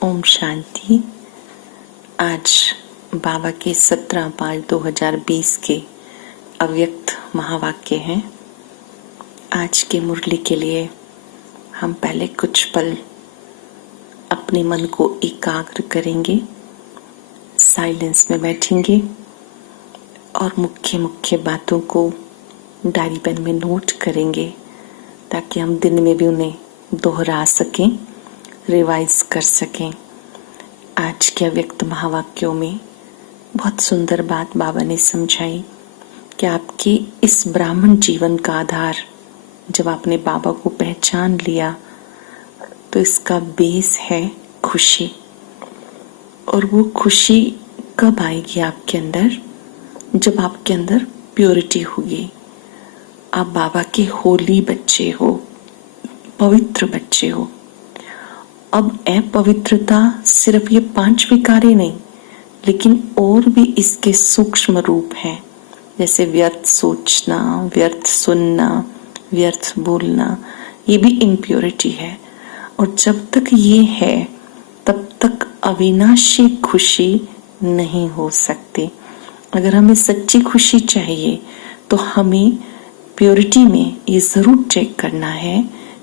ओम शांति। आज बाबा के 17/5/2020 के अव्यक्त महावाक्य हैं। आज के मुरली के लिए हम पहले कुछ पल अपने मन को एकाग्र करेंगे, साइलेंस में बैठेंगे और मुख्य मुख्य बातों को डायरी पेन में नोट करेंगे ताकि हम दिन में भी उन्हें दोहरा सकें, रिवाइज कर सकें। आज के अव्यक्त महावाक्यों में बहुत सुंदर बात बाबा ने समझाई कि आपके इस ब्राह्मण जीवन का आधार, जब आपने बाबा को पहचान लिया तो इसका बेस है खुशी। और वो खुशी कब आएगी आपके अंदर? जब आपके अंदर प्योरिटी होगी। आप बाबा के होली बच्चे हो, पवित्र बच्चे हो। अब अपवित्रता सिर्फ ये 5 विकारें नहीं, लेकिन और भी इसके सूक्ष्म रूप हैं, जैसे व्यर्थ सोचना, व्यर्थ सुनना, व्यर्थ बोलना। ये भी इम्प्योरिटी है। और जब तक ये है तब तक अविनाशी खुशी नहीं हो सकती। अगर हमें सच्ची खुशी चाहिए तो हमें प्योरिटी में ये जरूर चेक करना है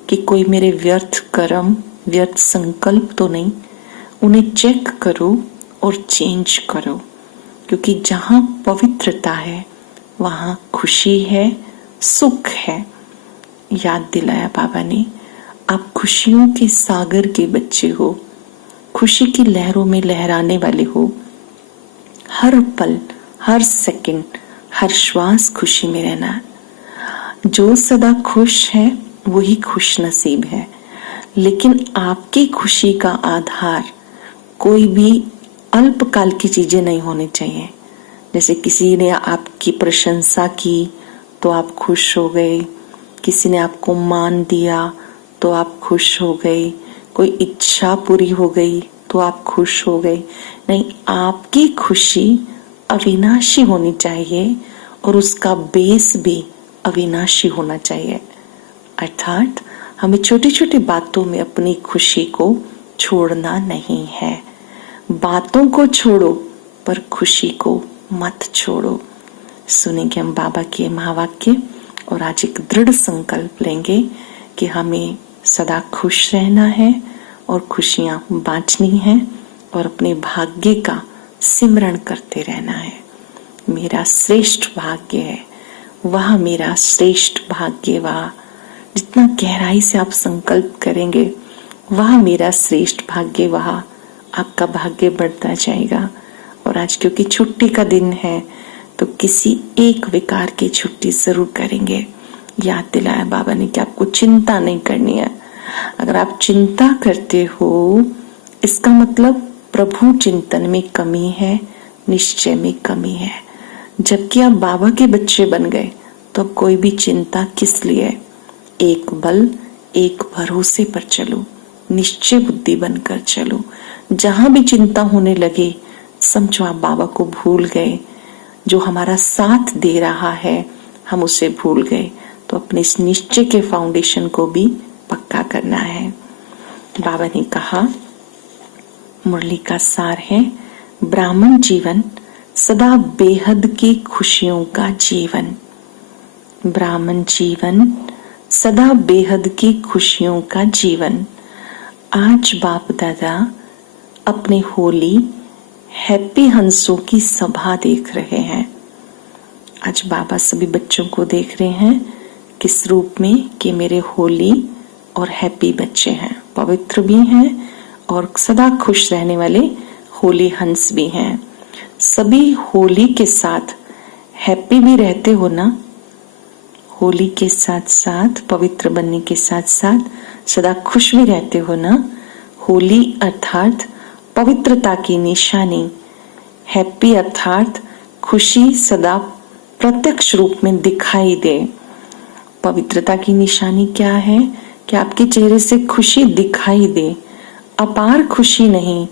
कि कोई मेरे व्यर्थ कर्म, व्यर्थ संकल्प तो नहीं। उन्हें चेक करो और चेंज करो, क्योंकि जहां पवित्रता है वहां खुशी है, सुख है। याद दिलाया बाबा ने, आप खुशियों के सागर के बच्चे हो, खुशी की लहरों में लहराने वाले हो। हर पल, हर सेकंड, हर श्वास खुशी में रहना। जो सदा खुश है वही खुश नसीब है। लेकिन आपकी खुशी का आधार कोई भी अल्पकाल की चीजें नहीं होनी चाहिए। जैसे किसी ने आपकी प्रशंसा की तो आप खुश हो गए, किसी ने आपको मान दिया तो आप खुश हो गए, कोई इच्छा पूरी हो गई तो आप खुश हो गए। नहीं, आपकी खुशी अविनाशी होनी चाहिए और उसका बेस भी अविनाशी होना चाहिए। अर्थात हमें छोटी छोटी बातों में अपनी खुशी को छोड़ना नहीं है। बातों को छोड़ो पर खुशी को मत छोड़ो। सुनेंगे हम बाबा के महावाक्य और आज एक दृढ़ संकल्प लेंगे कि हमें सदा खुश रहना है और खुशियां बांटनी है और अपने भाग्य का सिमरण करते रहना है। मेरा श्रेष्ठ भाग्य है, वह मेरा श्रेष्ठ भाग्य, वह जितना गहराई से आप संकल्प करेंगे, वह मेरा श्रेष्ठ भाग्य, वह आपका भाग्य बढ़ता जाएगा। और आज क्योंकि छुट्टी का दिन है तो किसी एक विकार की छुट्टी जरूर करेंगे। याद दिलाया बाबा ने कि आपको चिंता नहीं करनी है। अगर आप चिंता करते हो इसका मतलब प्रभु चिंतन में कमी है, निश्चय में कमी है। जबकि आप बाबा के बच्चे बन गए तो अब कोई भी चिंता किस लिए? एक बल, एक भरोसे पर चलो, निश्चय बुद्धि बनकर चलो। जहां भी चिंता होने लगे समझो आप बाबा को भूल गए। जो हमारा साथ दे रहा है हम उसे भूल गए। तो अपने इस निश्चय के फाउंडेशन को भी पक्का करना है। बाबा ने कहा, मुरली का सार है, ब्राह्मण जीवन सदा बेहद की खुशियों का जीवन। ब्राह्मण जीवन सदा बेहद की खुशियों का जीवन। आज बाप दादा अपने होली हैप्पी हंसों की सभा देख रहे हैं। आज बाबा सभी बच्चों को देख रहे हैं किस रूप में कि मेरे होली और हैप्पी बच्चे हैं, पवित्र भी हैं और सदा खुश रहने वाले होली हंस भी हैं। सभी होली के साथ हैप्पी भी रहते हो ना? होली के साथ साथ, पवित्र बनने के साथ साथ सदा खुश भी रहते हो ना? होली अर्थात पवित्रता की निशानी, हैप्पी अर्थात खुशी सदा प्रत्यक्ष रूप में दिखाई दे। पवित्रता की निशानी क्या है? कि आपके चेहरे से खुशी दिखाई दे। अपार खुशी नहीं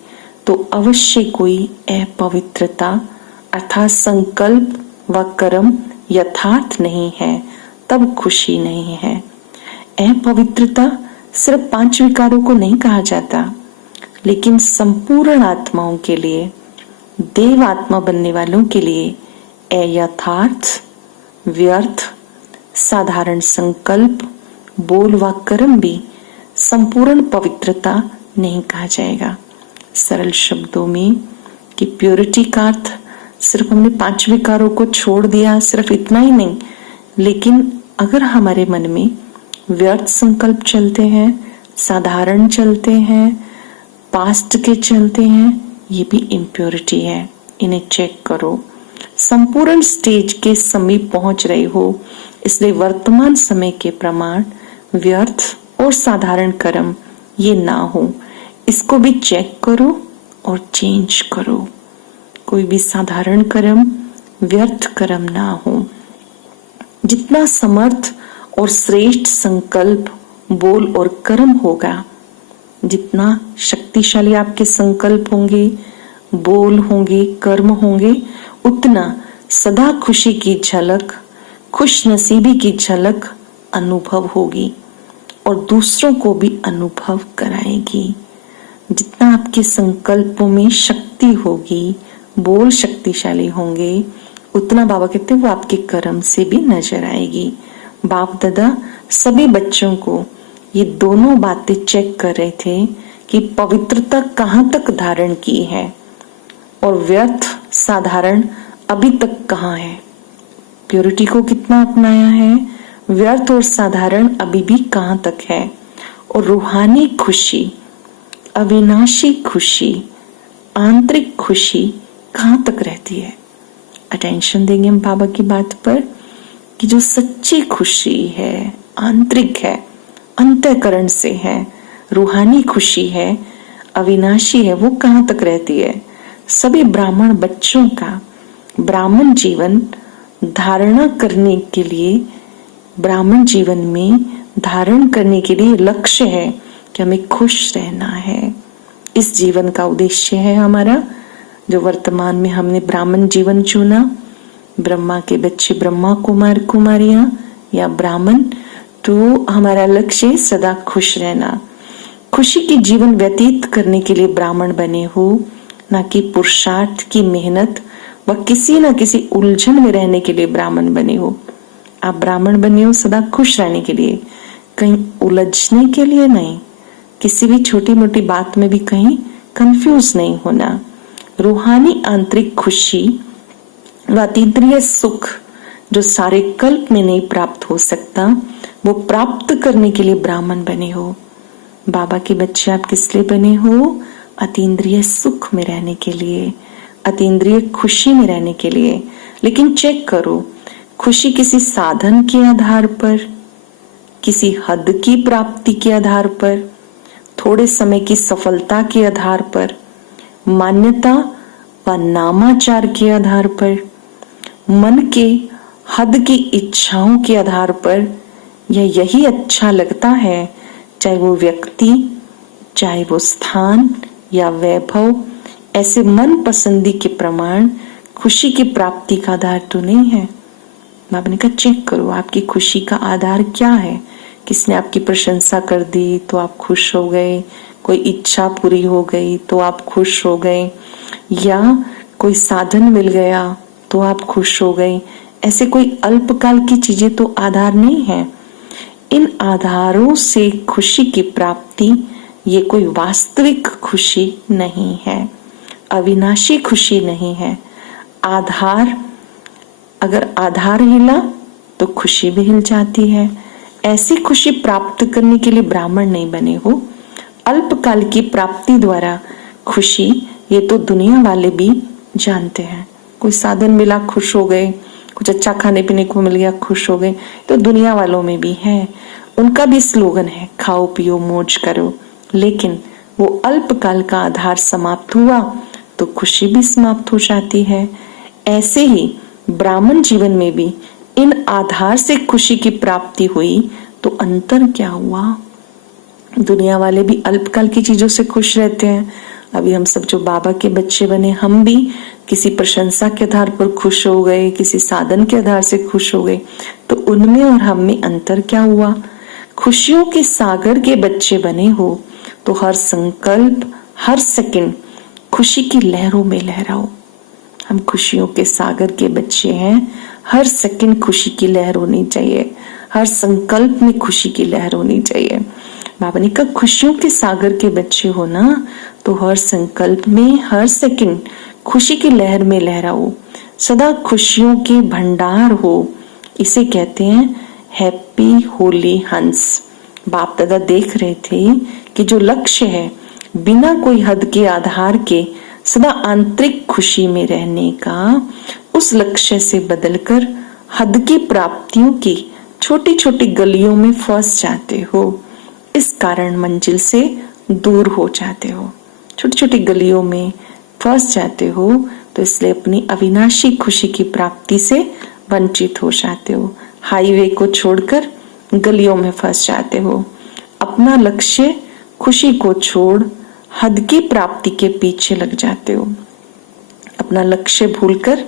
तो अवश्य कोई अपवित्रता अर्थात संकल्प व कर्म यथार्थ नहीं है, तब खुशी नहीं है। अपवित्रता सिर्फ 5 विकारों को नहीं कहा जाता। लेकिन संपूर्ण आत्माओं के लिए, देव आत्मा बनने वालों के लिए अयथार्थ, व्यर्थ, साधारण संकल्प, बोल व कर्म भी संपूर्ण पवित्रता नहीं कहा जाएगा। सरल शब्दों में कि प्योरिटी का अर्थ सिर्फ हमने 5 विकारों को छोड़ दिया, सिर्फ इतना ही नहीं, लेकिन अगर हमारे मन में व्यर्थ संकल्प चलते हैं, साधारण चलते हैं, पास्ट के चलते हैं, ये भी इम्प्योरिटी है। इन्हें चेक करो। संपूर्ण स्टेज के समीप पहुंच रहे हो, इसलिए वर्तमान समय के प्रमाण व्यर्थ और साधारण कर्म ये ना हो, इसको भी चेक करो और चेंज करो। कोई भी साधारण कर्म, व्यर्थ कर्म ना हो। जितना समर्थ और श्रेष्ठ संकल्प, बोल और कर्म होगा, जितना शक्तिशाली आपके संकल्प होंगे, बोल होंगे, कर्म होंगे, उतना सदा खुशी की झलक, खुश नसीबी की झलक अनुभव होगी और दूसरों को भी अनुभव कराएगी। जितना आपके संकल्पों में शक्ति होगी, बोल शक्तिशाली होंगे, उतना बाबा कहते हैं वो आपके कर्म से भी नजर आएगी। बाप दादा सभी बच्चों को ये दोनों बातें चेक कर रहे थे कि पवित्रता कहाँ तक धारण की है और व्यर्थ साधारण अभी तक कहाँ है। प्योरिटी को कितना अपनाया है, व्यर्थ और साधारण अभी भी कहाँ तक है, और रूहानी खुशी, अविनाशी खुशी, आंतरिक खुशी कहाँ तक रहती है। अटेंशन देंगे हम बाबा की बात पर कि जो सच्ची खुशी है, आंतरिक है, अंतःकरण से है, रूहानी खुशी है, अविनाशी है, वो कहाँ तक रहती है। सभी ब्राह्मण बच्चों का ब्राह्मण जीवन धारणा करने के लिए, ब्राह्मण जीवन में धारण करने के लिए लक्ष्य है कि हमें खुश रहना है। इस जीवन का उद्देश्य है हमारा, जो वर्तमान में हमने ब्राह्मण जीवन चुना। ब्रह्मा के बच्चे ब्रह्मा कुमार कुमारियां या ब्राह्मण, तो हमारा लक्ष्य सदा खुश रहना, खुशी की जीवन व्यतीत करने के लिए ब्राह्मण बने हो, ना कि पुरुषार्थ की मेहनत व किसी न किसी उलझन में रहने के लिए ब्राह्मण बने हो। आप ब्राह्मण बने हो सदा खुश रहने के लिए, कहीं उलझने के लिए नहीं, किसी भी छोटी मोटी बात में भी कहीं कंफ्यूज नहीं होना। रूहानी आंतरिक खुशी व अतीन्द्रिय सुख जो सारे कल्प में नहीं प्राप्त हो सकता, वो प्राप्त करने के लिए ब्राह्मण बने हो। बाबा के बच्चे आप किस लिए बने हो? अतीन्द्रिय सुख में रहने के लिए, अतीन्द्रिय खुशी में रहने के लिए। लेकिन चेक करो, खुशी किसी साधन के आधार पर, किसी हद की प्राप्ति के आधार पर, थोड़े समय की सफलता के आधार पर, मान्यता व नामाचार के आधार पर, मन के हद की इच्छाओं के आधार पर, या यही अच्छा लगता है, चाहे वो व्यक्ति, चाहे वो स्थान या वैभव, ऐसे मन पसंदी के प्रमाण खुशी की प्राप्ति का आधार तो नहीं है। बाबा ने कहा चेक करो आपकी खुशी का आधार क्या है। किसने आपकी प्रशंसा कर दी तो आप खुश हो गए, कोई इच्छा पूरी हो गई तो आप खुश हो गए, या कोई साधन मिल गया तो आप खुश हो गए। ऐसे कोई अल्पकाल की चीजें तो आधार नहीं है। इन आधारों से खुशी की प्राप्ति ये कोई वास्तविक खुशी नहीं है, अविनाशी खुशी नहीं है। आधार, अगर आधार हिला तो खुशी भी हिल जाती है। ऐसी खुशी प्राप्त करने के लिए ब्राह्मण नहीं बने हो। अल्पकाल की प्राप्ति द्वारा खुशी ये तो दुनिया वाले भी जानते हैं। कोई साधन मिला खुश हो गए, कुछ अच्छा खाने पीने को मिल गया खुश हो गए, तो दुनिया वालों में भी है। उनका भी स्लोगन है खाओ पियो मौज करो। लेकिन वो अल्पकाल का आधार समाप्त हुआ तो खुशी भी समाप्त हो जाती है। ऐसे ही ब्राह्मण जीवन में भी इन आधार से खुशी की प्राप्ति हुई तो अंतर क्या हुआ? दुनिया वाले भी अल्पकाल की चीजों से खुश रहते हैं। अभी हम सब जो बाबा के बच्चे बने, हम भी किसी प्रशंसा के आधार पर खुश हो गए, किसी साधन के आधार से खुश हो गए, तो उनमें और हम में अंतर क्या हुआ? खुशियों के सागर के बच्चे बने हो तो हर संकल्प, हर सेकंड खुशी की लहरों में लहराओ। हम खुशियों के सागर के बच्चे हैं। हर सेकंड खुशी की लहर होनी चाहिए, हर संकल्प में खुशी की लहर होनी चाहिए। बाबा ने कहा खुशियों के सागर के बच्चे हो ना, तो हर संकल्प में हर सेकंड खुशी की लहर में लहराओ, सदा खुशियों के भंडार हो। इसे कहते हैं हैप्पी होली हंस। बाप दादा देख रहे थे कि जो लक्ष्य है बिना कोई हद के आधार के सदा आंतरिक खुशी में रहने का, उस लक्ष्य से बदलकर हद की प्राप्तियों की छोटी छोटी गलियों में फंस जाते हो। इस कारण मंजिल से दूर हो जाते हो, छोटी छोटी गलियों में फंस जाते हो, तो इसलिए अपनी अविनाशी खुशी की प्राप्ति से वंचित हो जाते हो। हाईवे को छोड़कर गलियों में फंस जाते हो। अपना लक्ष्य खुशी को छोड़ हद की प्राप्ति के पीछे लग जाते हो। अपना लक्ष्य भूलकर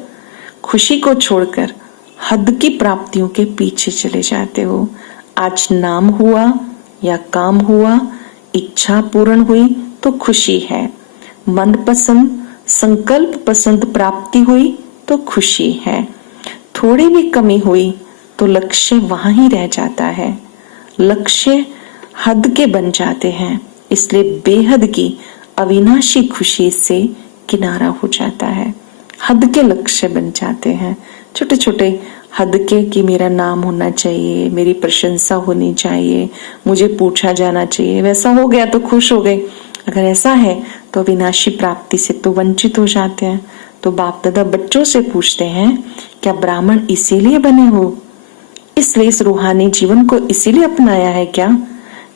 खुशी को छोड़कर हद की प्राप्तियों के पीछे चले जाते हो। आज नाम हुआ या काम हुआ, इच्छा पूर्ण हुई तो खुशी है। मनपसंद संकल्प पसंद प्राप्ति हुई तो खुशी है। थोड़ी भी कमी हुई तो लक्ष्य वहां ही रह जाता है। लक्ष्य हद के बन जाते हैं, इसलिए बेहद की अविनाशी खुशी से किनारा हो जाता है। हद के लक्ष्य बन जाते हैं, छोटे छोटे हद के, कि मेरा नाम होना चाहिए, मेरी प्रशंसा होनी चाहिए, मुझे पूछा जाना चाहिए। वैसा हो गया तो खुश हो गए, अगर ऐसा है तो अविनाशी प्राप्ति से तो वंचित हो जाते हैं। तो बाप दादा बच्चों से पूछते हैं, क्या ब्राह्मण इसीलिए बने हो? इसलिए इस रूहानी जीवन को इसीलिए अपनाया है क्या?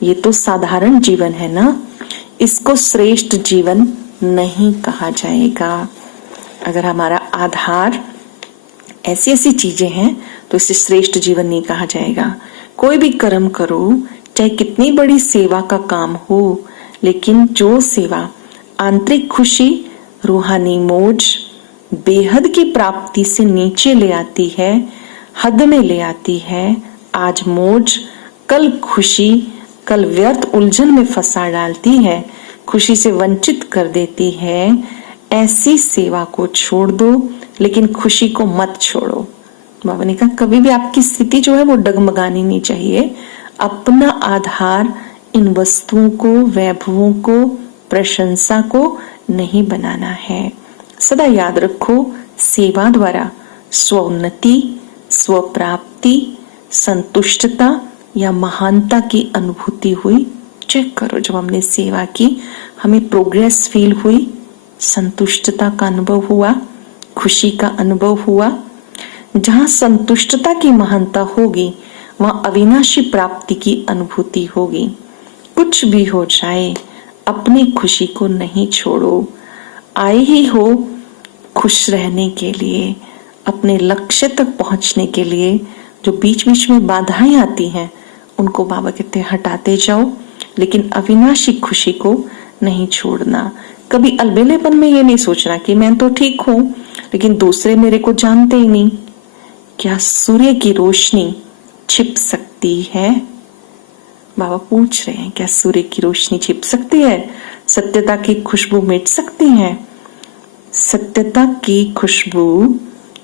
ये तो साधारण जीवन है ना, इसको श्रेष्ठ जीवन नहीं कहा जाएगा। अगर हमारा आधार ऐसी ऐसी चीजें हैं तो इसे श्रेष्ठ जीवन नहीं कहा जाएगा। कोई भी कर्म करो, चाहे कितनी बड़ी सेवा का काम हो, लेकिन जो सेवा आंतरिक खुशी, रूहानी मौज, बेहद की प्राप्ति से नीचे ले आती है, हद में ले आती है, आज मौज कल खुशी, कल व्यर्थ उलझन में फंसा डालती है, खुशी से वंचित कर देती है, ऐसी सेवा को छोड़ दो, लेकिन खुशी को मत छोड़ो। बाबा ने कहा कभी भी आपकी स्थिति जो है वो डगमगानी नहीं चाहिए। अपना आधार इन वस्तुओं को, वैभवों को, प्रशंसा को नहीं बनाना है। सदा याद रखो, सेवा द्वारा स्वोन्नति, स्वप्राप्ति, संतुष्टता या महानता की अनुभूति हुई। चेक करो, जब हमने सेवा की हमें प्रोग्रेस फील हुई, संतुष्टता का अनुभव हुआ, खुशी का अनुभव हुआ। जहां संतुष्टता की महानता होगी वहां अविनाशी प्राप्ति की अनुभूति होगी। कुछ भी हो जाए अपनी खुशी को नहीं छोड़ो। आए ही हो खुश रहने के लिए, अपने लक्ष्य तक पहुंचने के लिए जो बीच बीच में बाधाएं आती हैं उनको बाबा कहते हैं हटाते जाओ, लेकिन अविनाशी खुशी को नहीं छोड़ना। कभी अलबेलेपन में ये नहीं सोचना कि मैं तो ठीक हूं लेकिन दूसरे मेरे को जानते ही नहीं। क्या सूर्य की रोशनी छिप सकती है? बाबा पूछ रहे हैं, क्या सूर्य की रोशनी छिप सकती है? सत्यता की खुशबू मिट सकती है? सत्यता की खुशबू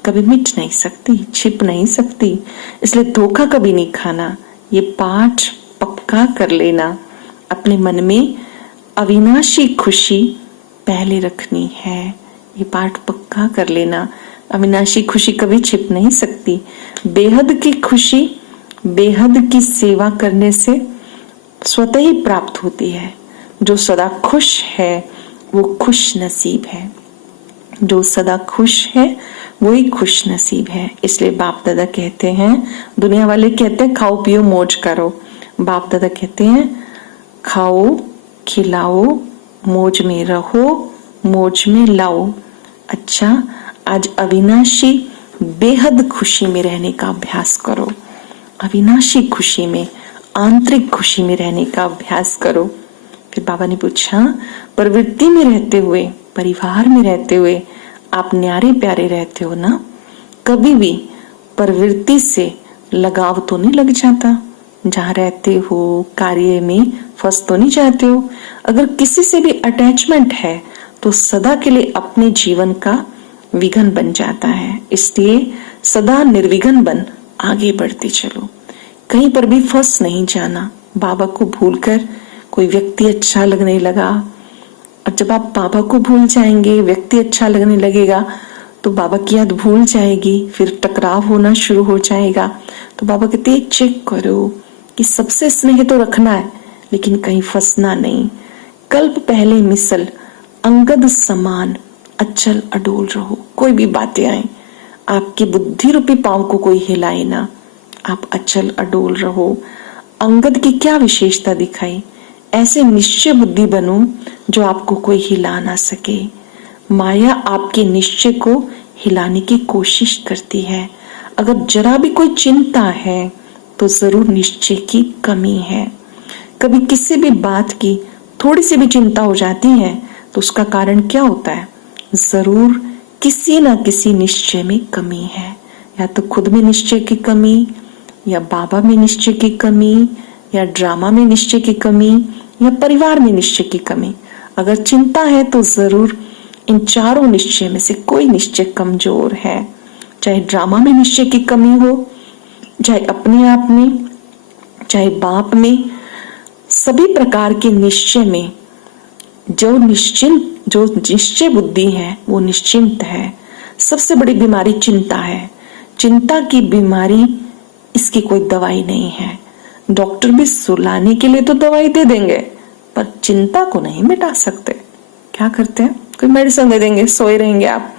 कभी मिट नहीं सकती, छिप नहीं सकती। इसलिए धोखा कभी नहीं खाना। ये पाठ पक्का कर लेना, अपने मन में अविनाशी खुशी पहले रखनी है। ये पाठ पक्का कर लेना। अविनाशी खुशी कभी छिप नहीं सकती। बेहद की खुशी बेहद की सेवा करने से स्वतः ही प्राप्त होती है। जो सदा खुश है वो खुश नसीब है। जो सदा खुश है वही खुश नसीब है। इसलिए बाप दादा कहते हैं, दुनिया वाले कहते हैं खाओ पियो मौज करो, बाप दादा कहते हैं खाओ खिलाओ, मौज में रहो, मौज में लाओ। अच्छा, आज अविनाशी बेहद खुशी में रहने का अभ्यास करो। अविनाशी खुशी में, आंतरिक खुशी में रहने का अभ्यास करो। फिर बाबा ने पूछा, प्रवृत्ति में रहते हुए, परिवार में रहते हुए आप न्यारे प्यारे रहते हो ना? कभी भी प्रवृत्ति से लगाव तो नहीं लग जाता? जहाँ रहते हो, कार्य में फंस तो नहीं जाते हो। अगर किसी से भी अटैचमेंट है तो सदा के लिए अपने जीवन का विघन बन जाता है। इसलिए सदा निर्विघ्न बन आगे बढ़ते चलो, कहीं पर भी फंस नहीं जाना। बाबा को भूलकर कोई व्यक्ति अच्छा लगने लगा, और जब आप बाबा को भूल जाएंगे, व्यक्ति अच्छा लगने लगेगा, तो बाबा की याद भूल जाएगी, फिर टकराव होना शुरू हो जाएगा। तो बाबा कहते हैं चेक करो कि सबसे स्नेह तो रखना है, लेकिन कहीं फंसना नहीं। कल्प पहले मिसल अंगद समान, अचल अडोल रहो। कोई भी बातें आए, आपकी बुद्धि रूपी पांव को कोई हिलाए ना, आप अचल अडोल रहो। अंगद की क्या विशेषता दिखाई? ऐसे निश्चय बुद्धि बनो जो आपको कोई हिला ना सके। माया आपके निश्चय को हिलाने की कोशिश करती है। अगर जरा भी कोई चिंता है तो जरूर निश्चय की कमी है। कभी किसी भी बात की थोड़ी सी भी चिंता हो जाती है तो उसका कारण क्या होता है? जरूर किसी ना किसी निश्चय में कमी है। या तो खुद में निश्चय की कमी, या बाबा में निश्चय की कमी, या ड्रामा में निश्चय की कमी, या परिवार में निश्चय की कमी। अगर चिंता है तो जरूर इन चारों निश्चय में से कोई निश्चय कमजोर है। चाहे ड्रामा में निश्चय की कमी हो, चाहे अपने आप में, चाहे बाप में, सभी प्रकार के निश्चय में जो निश्चय बुद्धि है वो निश्चिंत है। सबसे बड़ी बीमारी चिंता है। चिंता की बीमारी, इसकी कोई दवाई नहीं है। डॉक्टर भी सुलाने के लिए तो दवाई दे देंगे, पर चिंता को नहीं मिटा सकते। क्या करते हैं? कोई मेडिसिन दे देंगे, सोए रहेंगे आप,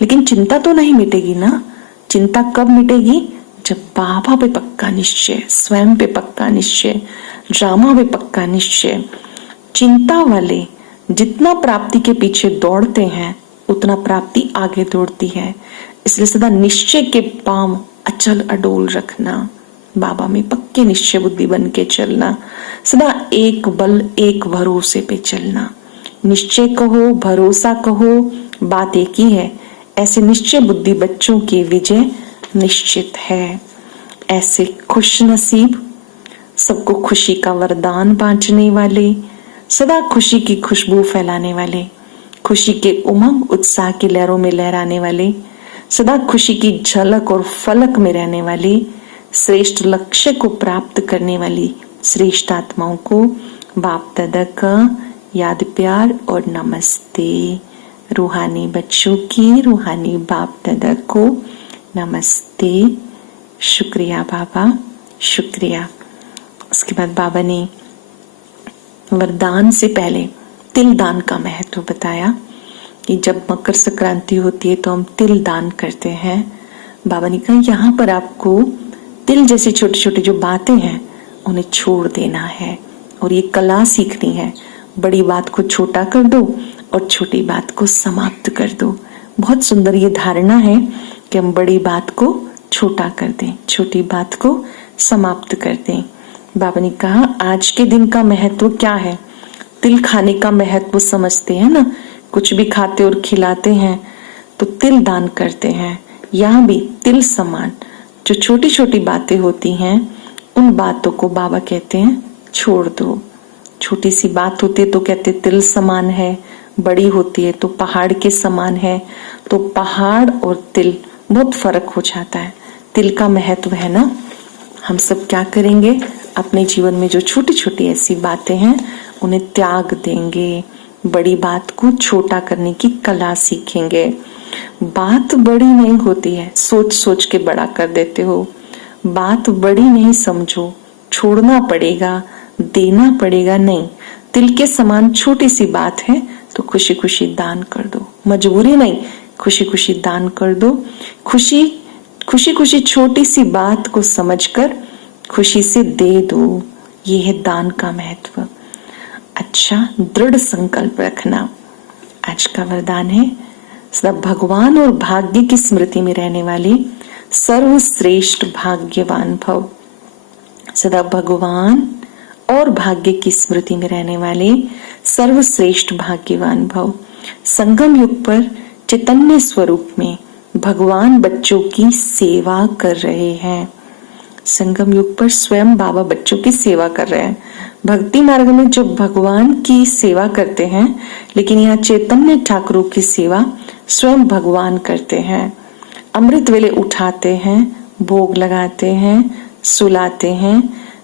लेकिन चिंता तो नहीं मिटेगी ना। चिंता कब मिटेगी? जब बाबा पे पक्का निश्चय, स्वयं पे पक्का निश्चय, ड्रामा पे पक्का निश्चय। चिंता वाले जितना प्राप्ति के पीछे दौड़ते हैं उतना प्राप्ति आगे दौड़ती है। इसलिए सदा निश्चय के पांव अचल अडोल रखना, बाबा में पक्के निश्चय बुद्धि बन के चलना, सदा एक बल एक भरोसे पे चलना। निश्चय कहो, भरोसा कहो, बात एक ही है। ऐसे निश्चय बुद्धि बच्चों की विजय निश्चित है। ऐसे खुश नसीब, सबको खुशी का वरदान बांटने वाले, सदा खुशी की खुशबू फैलाने वाले, खुशी के उमंग उत्साह की लहरों में लहराने वाले, सदा खुशी की झलक और फलक में रहने वाले, श्रेष्ठ लक्ष्य को प्राप्त करने वाली श्रेष्ठ आत्माओं को बाप दादा का याद प्यार और नमस्ते। रूहानी बच्चों की रूहानी बाप दादा को नमस्ते। शुक्रिया बाबा, शुक्रिया। उसके बाद बाबा ने वरदान से पहले तिल दान का महत्व बताया कि जब मकर संक्रांति होती है तो हम तिल दान करते हैं। बाबा ने कहा यहाँ पर आपको तिल जैसी छोटी छोटी जो बातें हैं उन्हें छोड़ देना है और ये कला सीखनी है। बड़ी बात को छोटा कर दो और छोटी बात को समाप्त कर दो। बहुत सुंदर ये धारणा है कि हम बड़ी बात को छोटा कर दें, छोटी बात को समाप्त कर दें। बाबा ने कहा आज के दिन का महत्व क्या है? तिल खाने का महत्व समझते हैं ना, कुछ भी खाते और खिलाते हैं तो तिल दान करते हैं। यहाँ भी तिल समान जो छोटी छोटी बातें होती हैं उन बातों को बाबा कहते हैं छोड़ दो। छोटी सी बात होती है तो कहते तिल समान है, बड़ी होती है तो पहाड़ के समान है। तो पहाड़ और तिल बहुत फर्क हो जाता है। तिल का महत्व है ना। हम सब क्या करेंगे? अपने जीवन में जो छोटी छोटी ऐसी बातें हैं उन्हें त्याग देंगे, बड़ी बात को छोटा करने की कला सीखेंगे। बात बड़ी नहीं होती है, सोच सोच के बड़ा कर देते हो। बात बड़ी नहीं समझो, छोड़ना पड़ेगा, देना पड़ेगा। नहीं, तिल के समान छोटी सी बात है तो खुशी खुशी दान कर दो। मजबूरी नहीं, खुशी खुशी दान कर दो। खुशी खुशी छोटी सी बात को समझकर खुशी से दे दो। ये है दान का महत्व। अच्छा, दृढ़ संकल्प रखना। आज का वरदान है सदा भगवान और भाग्य की स्मृति में रहने वाले सर्वश्रेष्ठ भाग्यवान भव। सदा भगवान और भाग्य की स्मृति में रहने वाले सर्वश्रेष्ठ भाग्यवान भव। संगम युग पर चैतन्य स्वरूप में भगवान बच्चों की सेवा कर रहे हैं। संगम युग पर स्वयं बाबा बच्चों की सेवा कर रहे हैं। भक्ति मार्ग में जो भगवान की सेवा करते हैं, लेकिन यहाँ चैतन्य ठाकुरों की सेवा स्वयं भगवान करते हैं। अमृत वेले उठाते हैं, भोग लगाते हैं, सुलाते हैं।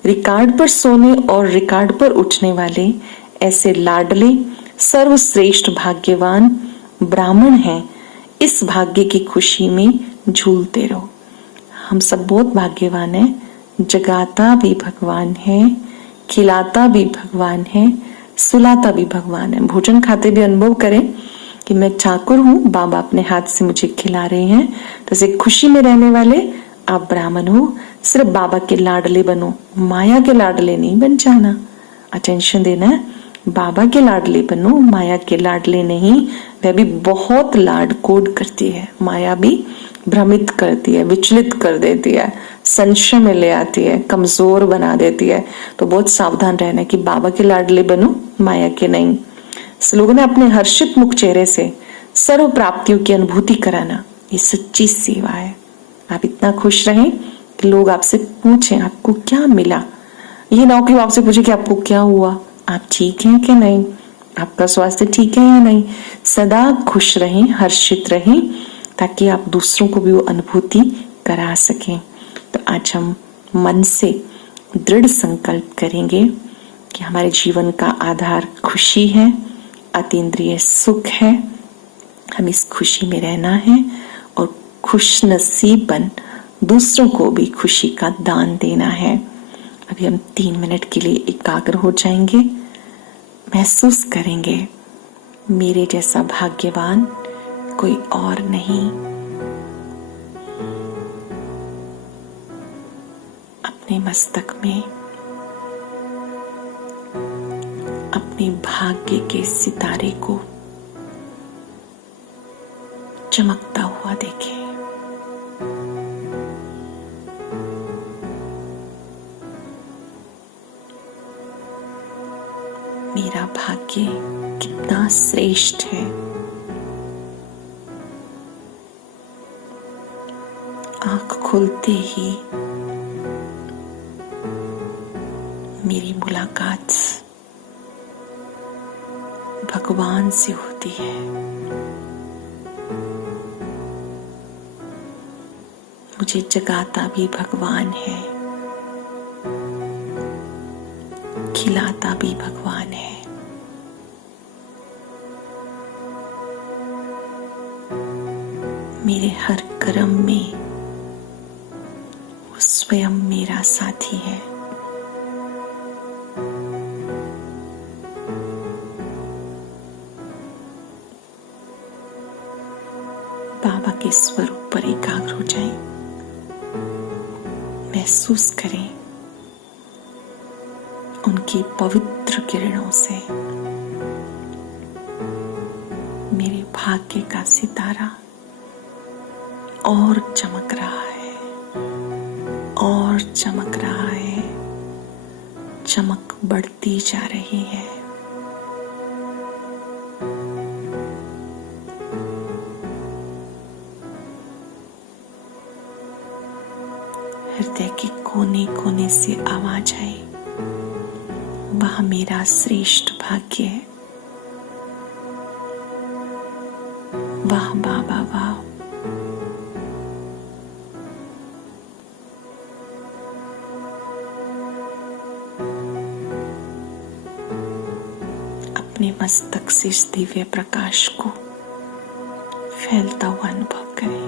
रिकॉर्ड पर सोने और रिकॉर्ड पर उठने वाले ऐसे लाडले सर्वश्रेष्ठ भाग्यवान ब्राह्मण हैं। इस भाग्य की खुशी में झूलते रहो। हम सब बहुत भाग्यवान हैं। जगाता भी भगवान है, खिलाता भी भगवान है, सुलाता भी भगवान है। भोजन खाते भी अनुभव करें कि मैं ठाकुर हूँ, बाबा अपने हाथ से मुझे खिला रहे हैं। तो ऐसे खुशी में रहने वाले आप ब्राह्मण हो। सिर्फ बाबा के लाडले बनो, माया के लाडले नहीं बन जाना। अटेंशन देना है, बाबा के लाडले बनो, माया के लाडले नहीं। वह भी बहुत लाड कोड करती है, माया भी भ्रमित करती है, विचलित कर देती है, संशय में ले आती है, कमजोर बना देती है। तो बहुत सावधान रहना कि बाबा के लाडले बनो, माया के नहीं। लोगों ने अपने हर्षित मुख चेहरे से सर्व प्राप्तियों की अनुभूति कराना, ये सच्ची सेवा है। आप इतना खुश रहें कि लोग आपसे पूछें आपको क्या मिला। ये ना हो कि वो आपसे पूछे कि आपको क्या हुआ, आप ठीक हैं कि नहीं, आपका स्वास्थ्य ठीक है या नहीं। सदा खुश रहें, हर्षित रहें, ताकि आप दूसरों को भी वो अनुभूति करा सकें। तो आज हम मन से दृढ़ संकल्प करेंगे कि हमारे जीवन का आधार खुशी है, अतीन्द्रिय सुख है। हम इस खुशी में रहना है और खुश नसीब बन दूसरों को भी खुशी का दान देना है। अभी हम 3 मिनट के लिए एकाग्र हो जाएंगे। महसूस करेंगे मेरे जैसा भाग्यवान कोई और नहीं। अपने मस्तक में अपने भाग्य के सितारे को चमकता हुआ देखें। मेरा भाग्य कितना श्रेष्ठ है। आंख खुलते ही मेरी मुलाकात भगवान से होती है। मुझे जगाता भी भगवान है, खिलाता भी भगवान है। मेरे हर कर्म में वो स्वयं मेरा साथी है। बाबा के स्वरूप पर एकाग्र हो जाएं। महसूस करें उनकी पवित्र किरणों से मेरे भाग्य का सितारा और चमक रहा है, और चमक रहा है। चमक बढ़ती जा रही है। हृदय के कोने कोने से आवाज आई, वह मेरा श्रेष्ठ भाग्य है। वाह बाबा वाह। अपने मस्तक से इस दिव्य प्रकाश को फैलता हुआ अनुभव करें।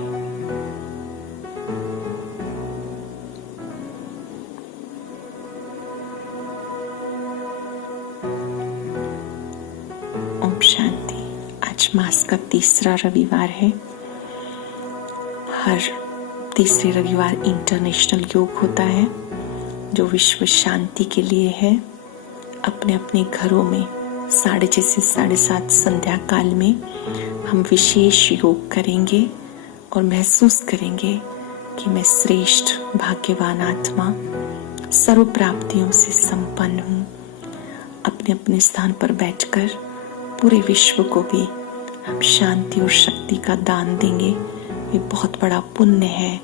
ओम शांति। आज मास का तीसरा रविवार है। हर तीसरे रविवार इंटरनेशनल योग होता है जो विश्व शांति के लिए है। अपने अपने घरों में 6:30 से 7:30 संध्या काल में हम विशेष योग करेंगे और महसूस करेंगे कि मैं श्रेष्ठ भाग्यवान आत्मा सर्व प्राप्तियों से संपन्न हूँ। अपने अपने स्थान पर बैठकर पूरे विश्व को भी हम शांति और शक्ति का दान देंगे। ये बहुत बड़ा पुण्य है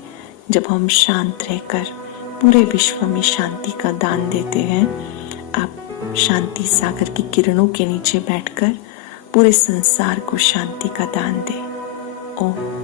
जब हम शांत रहकर पूरे विश्व में शांति का दान देते हैं। आप शांति सागर की किरणों के नीचे बैठकर पूरे संसार को शांति का दान दें। ओम